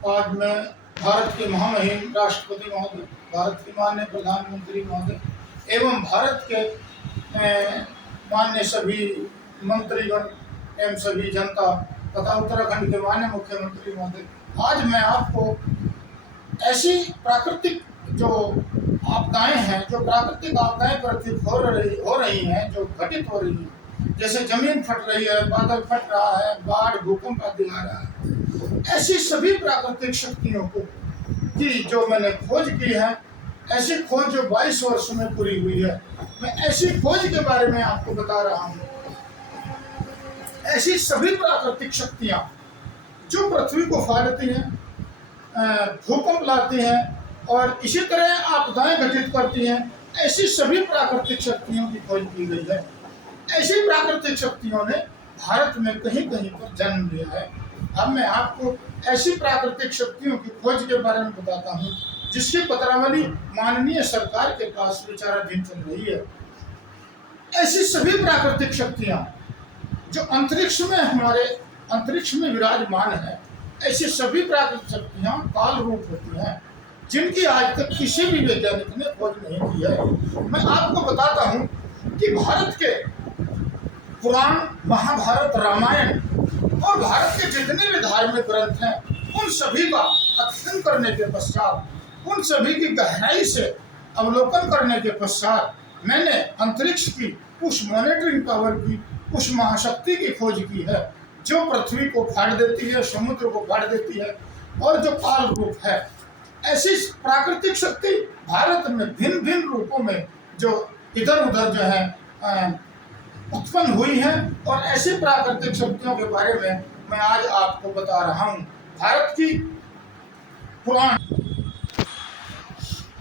आज मैं भारत के महामहिम राष्ट्रपति महोदय, भारत के माननीय प्रधानमंत्री महोदय एवं भारत के माननीय सभी मंत्रीगण एवं सभी जनता तथा उत्तराखंड के माननीय मुख्यमंत्री महोदय, आज मैं आपको ऐसी प्राकृतिक जो आपदाएं हैं, जो प्राकृतिक आपदाएं प्रतीत हो रही हैं, जो घटित हो रही हैं, जैसे जमीन फट रही है, बादल फट रहा है, बाढ़, भूकंप आदि आ रहा है, ऐसी सभी प्राकृतिक शक्तियों को की जो मैंने खोज की है, ऐसी खोज जो 22 वर्ष में पूरी हुई है, मैं ऐसी खोज के बारे में आपको बता रहा हूँ। ऐसी सभी प्राकृतिक शक्तियां जो पृथ्वी को फाड़ती हैं, भूकंप लाती हैं और इसी तरह आपदाएं घटित करती हैं, ऐसी सभी प्राकृतिक शक्तियों की खोज की गई है। ऐसी प्राकृतिक शक्तियों ने भारत में कहीं कहीं पर जन्म लिया है। अब मैं आपको ऐसी प्राकृतिक शक्तियों की खोज के बारे में बताता हूँ जिसकी पत्रावली माननीय सरकार के पास विचाराधीन चल रही है। ऐसी सभी प्राकृतिक शक्तियां जो अंतरिक्ष में हमारे अंतरिक्ष में विराजमान है, ऐसी सभी प्राकृतिक शक्तियां काल रूप होती हैं जिनकी आज तक किसी भी वैज्ञानिक ने खोज नहीं की है। मैं आपको बताता हूं कि भारत के पुराण, महाभारत, रामायण और भारत के जितने भी धार्मिक ग्रंथ हैं, उन सभी का अध्ययन करने के पश्चात, उन सभी की गहराई से अवलोकन करने के पश्चात मैंने अंतरिक्ष की उस मॉनिटरिंग पावर की, उस महाशक्ति की खोज की है जो पृथ्वी को फाड़ देती है, समुद्र को फाड़ देती है और जो काल रूप है। ऐसी प्राकृतिक शक्ति भारत में भिन्न भिन्न रूपों में जो इधर उधर जो है उत्पन्न हुई है, और ऐसी प्राकृतिक शक्तियों के बारे में मैं आज आपको बता रहा हूँ। भारत की पुराण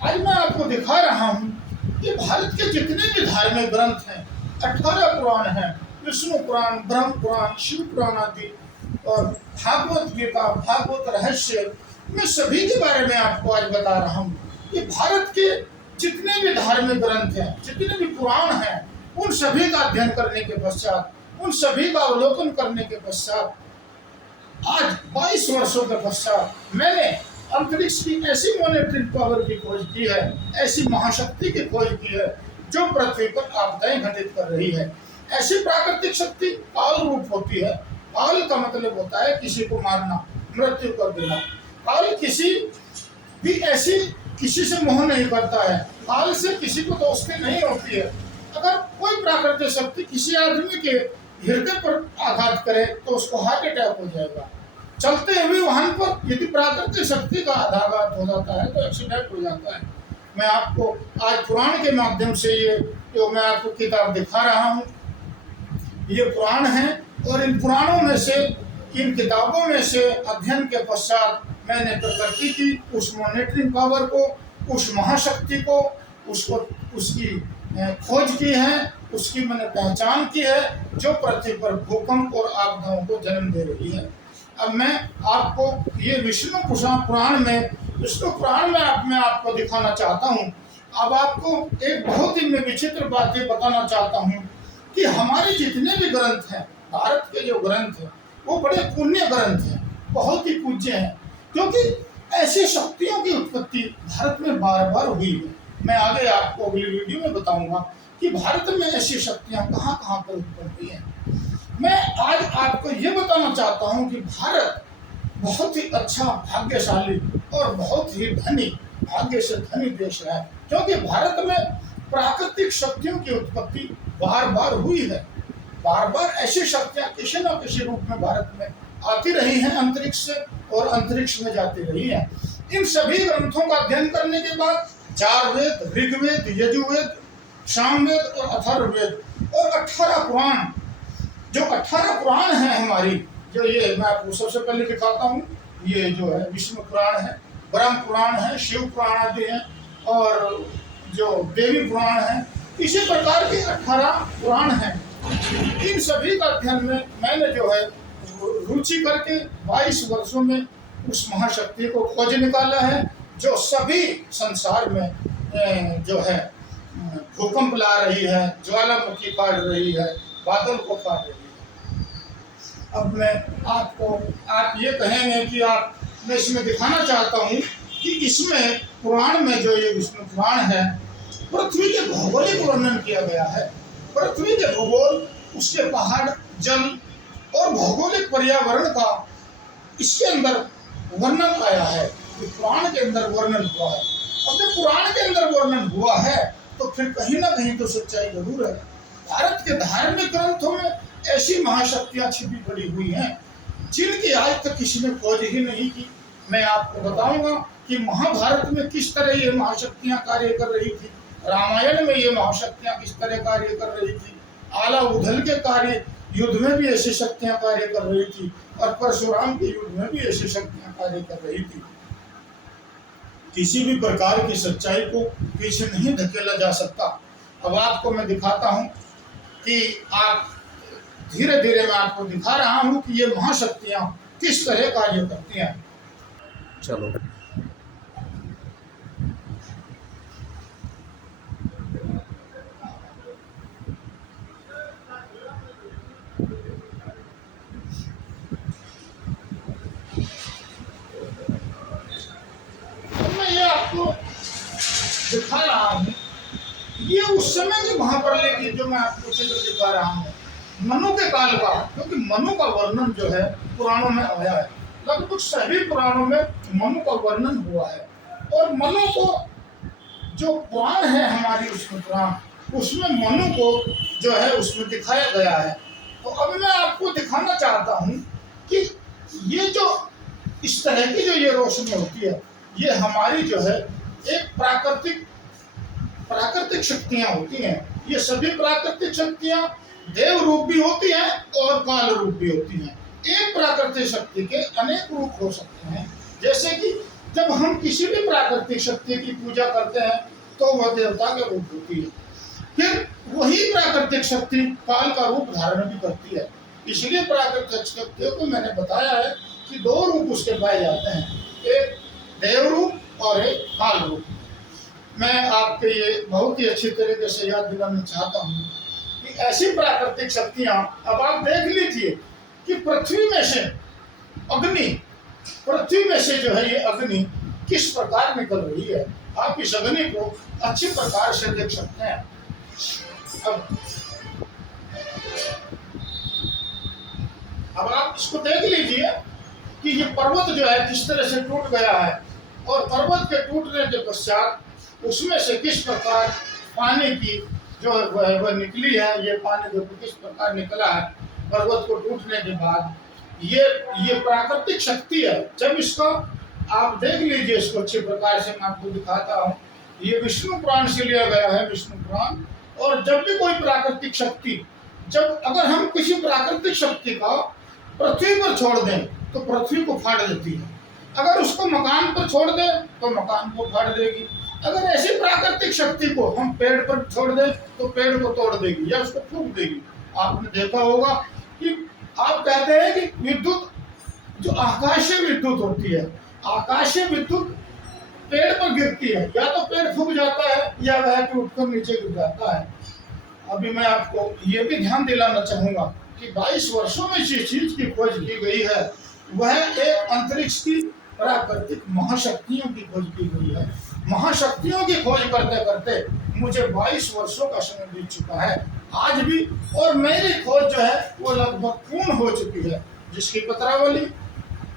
आज मैं आपको दिखा रहा हूँ कि भारत के जितने भी धार्मिक ग्रंथ हैं, 18 पुराण हैं, विष्णु पुराण, ब्रह्म पुराण, शिव पुराण आदि और भागवत गीता, भागवत रहस्य, मैं सभी के बारे में आपको आज बता रहा हूँ कि भारत के जितने भी धार्मिक ग्रंथ हैं, जितने भी पुराण हैं, उन सभी का अध्ययन करने के पश्चात, उन सभी का अवलोकन करने के पश्चात, आज 22 वर्षों के पश्चात मैंने अंतरिक्ष की ऐसी मॉनिटरिंग पावर की खोज की है, ऐसी महाशक्ति की खोज की है जो पृथ्वी पर आपदाएं घटित कर रही है। ऐसी प्राकृतिक शक्ति काल रूप होती है। काल का मतलब होता है किसी को मारना, मृत्यु कर देना। काल किसी भी ऐसी किसी से मोह नहीं करता है, काल से किसी को दोस्ती नहीं होती है। अगर कोई प्राकृतिक शक्ति किसी आदमी के हृदय पर आघात करे तो उसको हार्ट अटैक हो जाएगा। चलते हुए वाहन पर यदि प्राकृतिक शक्ति का आघात हो जाता है तो एक्सीडेंट हो जाता है। मैं आपको आज पुराण के माध्यम से ये जो मैं आपको किताब दिखा रहा हूँ, ये पुराण है, और इन पुराणों में से, इन किताबों में से अध्ययन के पश्चात मैंने प्रकृति की उस मॉनिटरिंग पावर को, उस महाशक्ति को, उसको उसकी खोज की है, उसकी मैंने पहचान की है जो पृथ्वी पर भूकंप और आपदाओं को जन्म दे रही है। अब मैं आपको ये विष्णु पुराण में मैं आपको दिखाना चाहता हूँ। अब आपको एक बहुत ही मैं विचित्र बात ये बताना चाहता हूँ कि हमारे जितने भी ग्रंथ हैं, भारत के जो ग्रंथ हैं, वो बड़े पुण्य ग्रंथ हैं, बहुत ही पूज्य हैं, क्योंकि ऐसी शक्तियों की उत्पत्ति भारत में बार बार हुई है। मैं आगे आपको अगली वीडियो में बताऊंगा कि भारत में ऐसी शक्तियां कहाँ कहाँ पर उत्पन्न हुई हैं। मैं आज आपको ये बताना चाहता हूँ कि भारत बहुत ही अच्छा, भाग्यशाली और बहुत ही धनी, भाग्य से धनी देश है, क्योंकि भारत में प्राकृतिक शक्तियों की उत्पत्ति बार बार हुई है। बार बार ऐसी शक्तियां किसी न किसी रूप में भारत में आती रही हैं अंतरिक्ष से और अंतरिक्ष में जाती रही हैं। इन सभी ग्रंथों का अध्ययन करने के बाद 4 वेद, ऋग्वेद, यजुर्वेद, सामवेद और अथर्ववेद और 18 पुराण, जो 18 पुराण हैं हमारी, जो ये मैं आपको सबसे पहले दिखाता हूँ, ये जो है विष्णु पुराण है, ब्रह्म पुराण है, शिव पुराण आदि हैं और जो देवी पुराण है, इसी प्रकार के 18 पुराण हैं। इन सभी का अध्ययन में मैंने जो है रुचि करके 22 वर्षों में उस महाशक्ति को खोज निकाला है जो सभी संसार में जो है भूकंप ला रही है, ज्वालामुखी फाड़ रही है, बादल को फाड़ रही है। अब मैं आपको, आप ये कहेंगे कि आप मैं इसमें दिखाना चाहता हूँ कि इसमें पुराण में जो ये विष्णु पुराण है, पृथ्वी के भौगोलिक वर्णन किया गया है। पृथ्वी के भूगोल, उसके पहाड़, जल और भौगोलिक पर्यावरण का इसके अंदर वर्णन आया है, पुराण के अंदर वर्णन हुआ है। अब जब पुराण के अंदर वर्णन हुआ है तो फिर कहीं ना कहीं तो सच्चाई जरूर है। भारत के धार्मिक ग्रंथों में ऐसी महाशक्तियां छिपी पड़ी हुई हैं जिनकी आज तक किसी ने खोज ही नहीं की। मैं आपको बताऊंगा कि महाभारत में किस तरह ये महाशक्तियां कार्य कर रही थी, रामायण में ये महाशक्तियां किस तरह कार्य कर रही थी, आला उधल के कार्य युद्ध में भी ऐसी शक्तियां कार्य कर रही थी और परशुराम के युद्ध में भी ऐसी शक्तियां कार्य कर रही थी। किसी भी प्रकार की सच्चाई को पीछे नहीं धकेला जा सकता। अब आपको मैं दिखाता हूं कि आप धीरे धीरे मैं आपको दिखा रहा हूं कि ये महाशक्तियां किस तरह कार्य करती हैं। चलो मैं ये आपको दिखा रहा हूँ, ये उस समय की महाप्रलय की जो मैं आपको चित्र दिखा रहा हूँ, मनु के काल का, क्योंकि मनु का वर्णन जो है पुराणों में आया है। लगभग सभी पुराणों में मनु का वर्णन हुआ है और मनु को जो पुराण है हमारी उसमें पुराण, उसमें मनु को जो है उसमें दिखाया गया है। तो अब मैं आपको दिखाना चाहता हूँ कि ये जो इस तरह की जो ये रोशनी होती है, ये हमारी जो है एक प्राकृतिक शक्तियां होती हैं। ये सभी प्राकृतिक शक्तियां देव रूप भी होती हैं और काल रूप भी होती हैं। एक प्राकृतिक शक्ति के अनेक रूप हो सकते हैं। जैसे कि जब हम किसी भी प्राकृतिक शक्ति की पूजा करते हैं तो वह देवता के रूप होती है, फिर वही प्राकृतिक शक्ति काल का रूप धारण भी करती है। इसलिए प्राकृतिक शक्तियों को मैंने बताया है कि दो रूप उसके पाए जाते हैं, एक देव रूप और एक काल रूप। मैं आपके ये बहुत ही अच्छी तरीके से याद दिलाना चाहता हूँ कि ऐसी प्राकृतिक शक्तियाँ, अब आप देख लीजिए कि पृथ्वी में से अग्नि, पृथ्वी में से जो है ये अग्नि किस प्रकार निकल रही है। आप इस अग्नि को अच्छी प्रकार से देख सकते हैं। अब आप इसको देख लीजिए कि ये पर्वत जो है किस तरह से टूट गया है और पर्वत के टूटने के पश्चात उसमें से किस प्रकार पानी की जो है वह निकली है। ये पानी जो किस प्रकार निकला है पर्वत को टूटने के बाद, ये प्राकृतिक शक्ति है। जब इसको आप देख लीजिए, इसको अच्छे प्रकार से मैं आपको दिखाता हूँ। ये विष्णु पुराण से लिया गया है, विष्णु पुराण। और जब भी कोई प्राकृतिक शक्ति, जब अगर हम किसी प्राकृतिक शक्ति का पृथ्वी पर छोड़ दें तो पृथ्वी को फाड़ देती है, अगर उसको मकान पर छोड़ दें तो मकान को फाड़ देगी, अगर ऐसी प्राकृतिक शक्ति को हम पेड़ पर छोड़ दें तो पेड़ को तोड़ देगी या उसको फूंक देगी। आपने देखा होगा कि आप कहते हैं कि विद्युत जो आकाशीय विद्युत होती है, आकाशीय विद्युत पेड़ पर गिरती है, या तो पेड़ फूंक जाता है या वह टूटकर नीचे गिर जाता है। अभी मैं आपको ये भी ध्यान दिलाना चाहूंगा कि 22 वर्षों में जिस चीज की खोज की गई है वह एक अंतरिक्ष की प्राकृतिक महाशक्तियों की खोज की गई है। महाशक्तियों की खोज करते करते मुझे 22 वर्षों का समय बीत चुका है आज भी, और मेरी खोज जो है वो लगभग पूर्ण हो चुकी है, जिसकी पत्रावली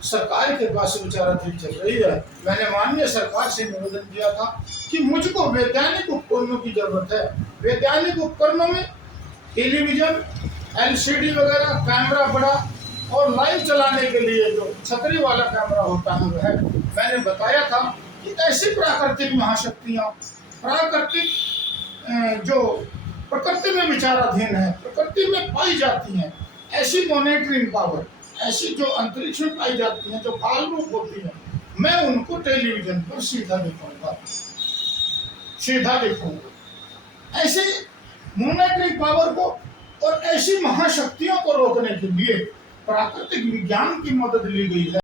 सरकार के पास विचाराधीन चल रही है। मैंने माननीय सरकार से निवेदन किया था कि मुझको वैज्ञानिक उपकरणों की जरूरत है। वैज्ञानिक उपकरणों में टेलीविजन, LCD वगैरह, कैमरा बड़ा, और लाइव चलाने के लिए जो छतरी वाला कैमरा होता है वह मैंने बताया था कि ऐसी प्राकृतिक महाशक्तियाँ, प्राकृतिक जो प्रकृति में विचाराधीन है, प्रकृति में पाई जाती हैं, ऐसी मॉनिटरिंग पावर, ऐसी जो अंतरिक्ष में पाई जाती हैं, जो काल रूप होती हैं, मैं उनको टेलीविजन पर सीधा दिखाऊंगा, सीधा दिखाऊंगा। ऐसे मॉनिटरिंग पावर को और ऐसी महाशक्तियों को रोकने के लिए प्राकृतिक विज्ञान की मदद ली गई है।